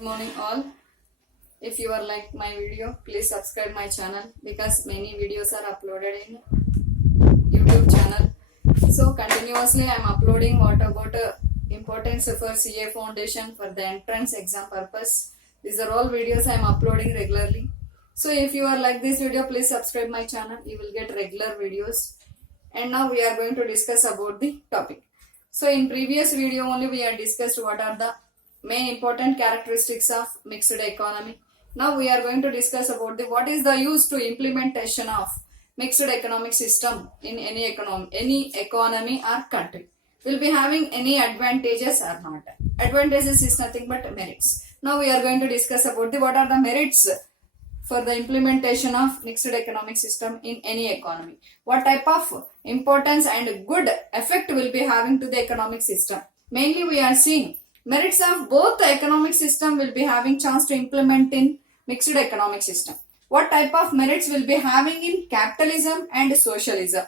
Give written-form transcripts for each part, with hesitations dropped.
Good morning all. If you are like my video, please subscribe my channel because many videos are uploaded in YouTube channel. So continuously I am uploading what about importance for CA foundation for the entrance exam purpose. These are all videos I am uploading regularly. So if you are like this video, please subscribe my channel. You will get regular videos. And now we are going to discuss about the topic. So in previous video only we had discussed what are the main important characteristics of mixed economy. Now we are going to discuss about the what is the use to implementation of mixed economic system in any economy or country. Will be having any advantages or not. Advantages is nothing but merits. Now we are going to discuss about the what are the merits for the implementation of mixed economic system in any economy. What type of importance and good effect will be having to the economic system. Mainly we are seeing merits of both the economic system will be having chance to implement in mixed economic system. What type of merits will be having in capitalism and socialism.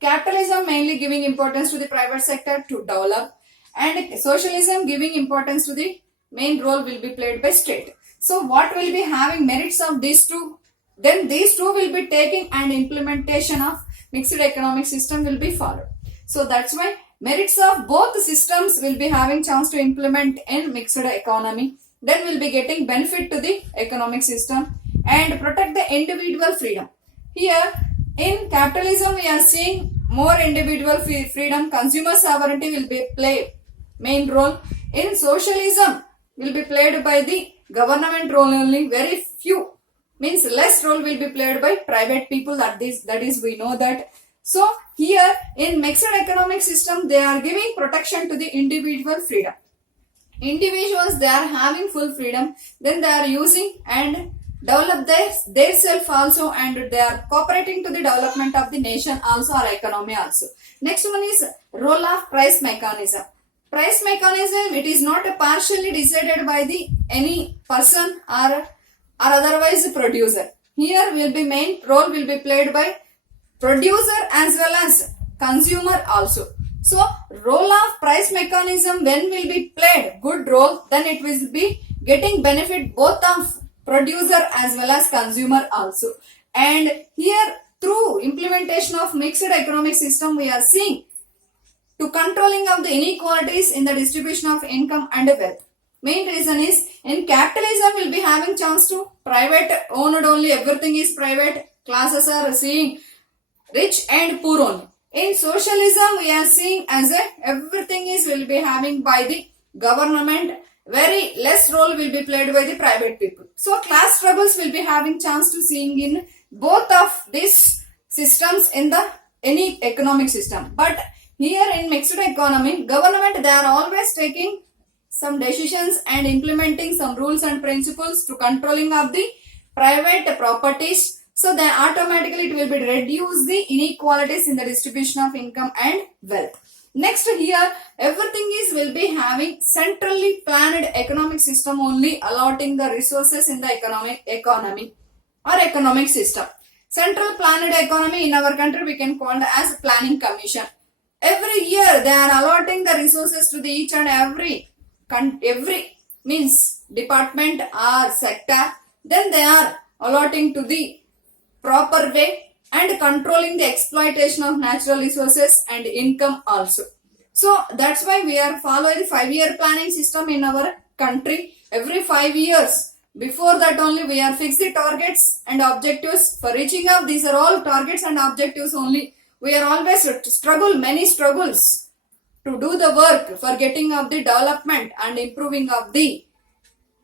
Capitalism mainly giving importance to the private sector to develop, and socialism giving importance to the main role will be played by state. So what will be having merits of these two? Then these two will be taking and implementation of mixed economic system will be followed. So that's why merits of both systems will be having chance to implement in mixed economy. Then we'll be getting benefit to the economic system and protect the individual freedom. Here in capitalism we are seeing more individual freedom. Consumer sovereignty will be play main role. In socialism will be played by the government role only. Very few means less role will be played by private people. That is we know that. So here in mixed economic system they are giving protection to the individual freedom. Individuals they are having full freedom, then they are using and develop their self also, and they are cooperating to the development of the nation also or economy also. Next one is role of price mechanism. Price mechanism, it is not partially decided by the any person or otherwise producer. Here will be main role will be played by producer as well as consumer also. So role of price mechanism when will be played good role, then it will be getting benefit both of producer as well as consumer also. And here through implementation of mixed economic system we are seeing to controlling of the inequalities in the distribution of income and wealth. Main reason is in capitalism will be having chance to private owned only, everything is private, classes are seeing rich and poor only. In socialism we are seeing as everything is will be having by the government, very less role will be played by the private people. So class struggles will be having chance to seeing in both of these systems in the any economic system. But here in mixed economy, government they are always taking some decisions and implementing some rules and principles to controlling of the private properties. So then automatically it will be reduce the inequalities in the distribution of income and wealth. Next here everything is will be having centrally planned economic system only allotting the resources in the economy or economic system. Central planned economy in our country we can call as planning commission. Every year they are allotting the resources to the each and every means department or sector. Then they are allotting to the proper way and controlling the exploitation of natural resources and income also. So that's why we are following the 5-year planning system in our country. Every 5 years. Before that only we are fixed the targets and objectives. For reaching up these are all targets and objectives only. We are always many struggles to do the work for getting of the development and improving of the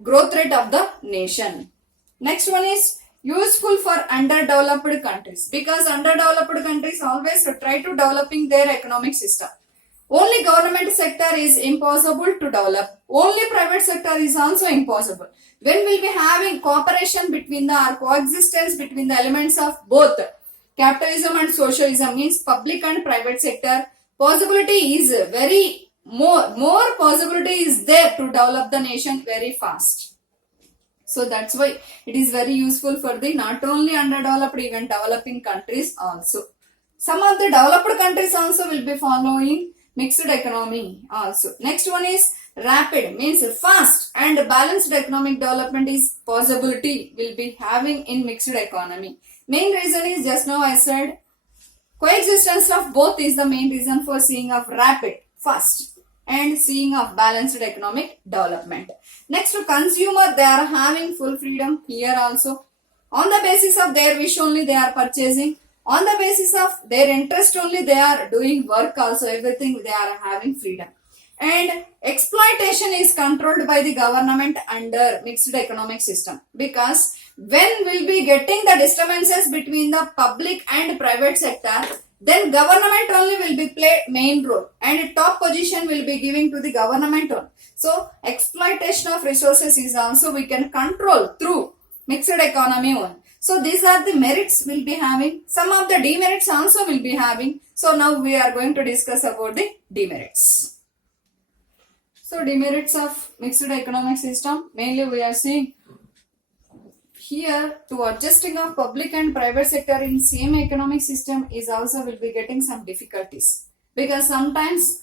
growth rate of the nation. Next one is useful for underdeveloped countries, because underdeveloped countries always try to developing their economic system. Only government sector is impossible to develop. Only private sector is also impossible. When we'll be having cooperation between the or coexistence between the elements of both capitalism and socialism means public and private sector, possibility is very more possibility is there to develop the nation very fast. So that's why it is very useful for the not only underdeveloped, even developing countries also. Some of the developed countries also will be following mixed economy also. Next one is rapid means fast and balanced economic development is possibility will be having in mixed economy. Main reason is just now I said coexistence of both is the main reason for seeing of rapid, fast and seeing of balanced economic development. Next to consumer, they are having full freedom here also. On the basis of their wish only they are purchasing. On the basis of their interest only they are doing work also. Everything they are having freedom. And exploitation is controlled by the government under mixed economic system, because when we'll be getting the disturbances between the public and private sector, then government only will be play main role and top position will be giving to the government only. So exploitation of resources is also we can control through mixed economy only. So these are the merits we'll be having. Some of the demerits also will be having. So now we are going to discuss about the demerits. So demerits of mixed economic system, mainly we are seeing here to adjusting of public and private sector in same economic system is also will be getting some difficulties, because sometimes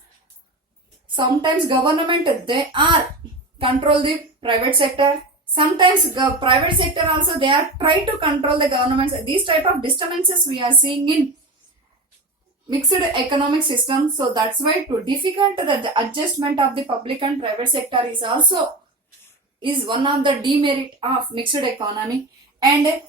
government they are control the private sector, sometimes private sector also they are try to control the government. These type of disturbances we are seeing in mixed economic system. So that's why too difficult that the adjustment of the public and private sector is also is one of the demerit of mixed economy. And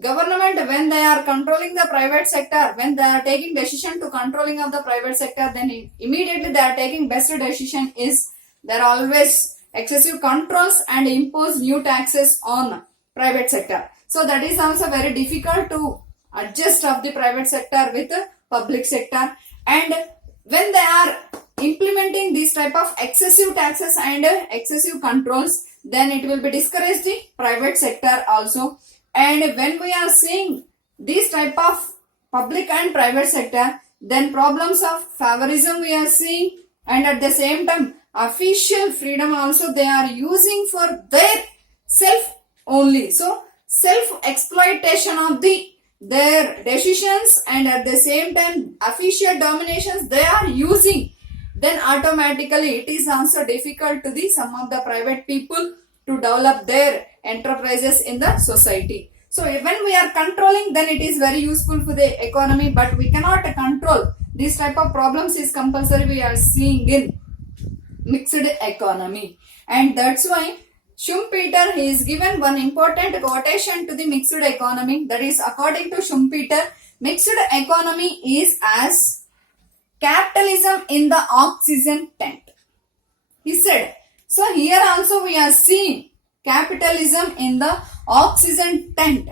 government, when they are controlling the private sector, when they are taking decision to controlling of the private sector, then immediately they are taking best decision is there are always excessive controls and impose new taxes on private sector. So that is also very difficult to adjust of the private sector with the public sector. And when they are implementing this type of excessive taxes and excessive controls, then it will be discourage the private sector also. And when we are seeing this type of public and private sector, then problems of favorism we are seeing, and at the same time official freedom also they are using for their self only. So self exploitation of their decisions, and at the same time official dominations they are using, then automatically it is also difficult to the some of the private people to develop their enterprises in the society. So when we are controlling, then it is very useful for the economy, but we cannot control. This type of problems is compulsory we are seeing in mixed economy. And that's why Schumpeter he is given one important quotation to the mixed economy. That is, according to Schumpeter, mixed economy is as capitalism in the oxygen tent. He said, so here also we are seeing capitalism in the oxygen tent.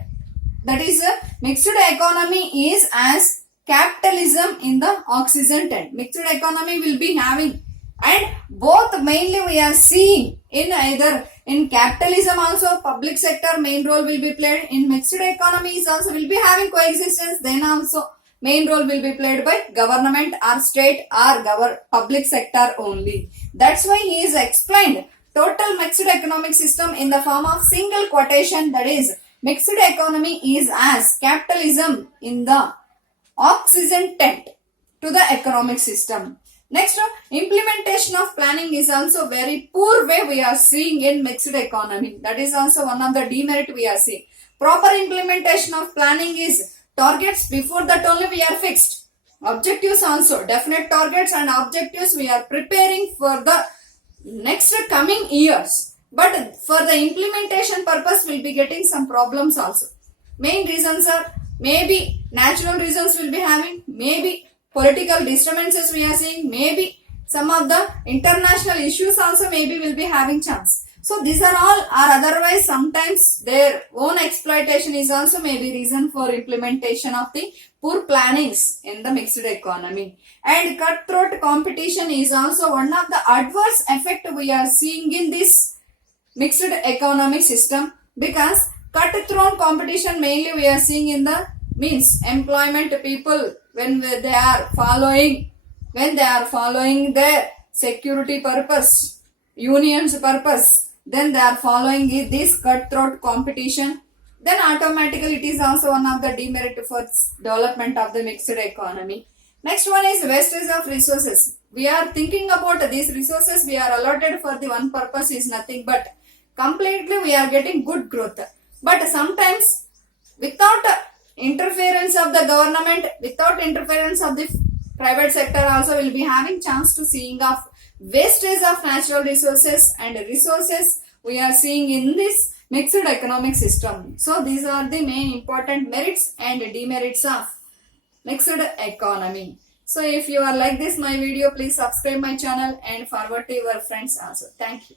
That is, mixed economy is as capitalism in the oxygen tent. Mixed economy will be having, and both mainly we are seeing in either in capitalism also public sector main role will be played, in mixed economy is also will be having coexistence, then also main role will be played by government or state or public sector only. That's why he is explained total mixed economic system in the form of single quotation, that is, mixed economy is as capitalism in the oxygen tent to the economic system. Next, implementation of planning is also very poor way we are seeing in mixed economy. That is also one of the demerit we are seeing. Proper implementation of planning is targets before that only we are fixed. Objectives also, definite targets and objectives we are preparing for the next coming years. But for the implementation purpose we will be getting some problems also. Main reasons are maybe natural reasons will be having, maybe political disturbances we are seeing, maybe some of the international issues also maybe will be having chance. So these are all, or otherwise sometimes their own exploitation is also maybe reason for implementation of the poor plannings in the mixed economy. And cutthroat competition is also one of the adverse effect we are seeing in this mixed economic system, because cutthroat competition mainly we are seeing in the means employment people when they are following their security purpose, unions purpose, then they are following this cutthroat competition, then automatically it is also one of the demerit for development of the mixed economy. Next one is wastage of resources. we are thinking about these resources we are allotted for the one purpose is nothing but completely we are getting good growth. But sometimes without interference of the government, without interference of the private sector also will be having chance to seeing of wastage of natural resources and resources we are seeing in this mixed economic system. So these are the main important merits and demerits of mixed economy. So if you are like this my video, please subscribe my channel and forward to your friends also. Thank you.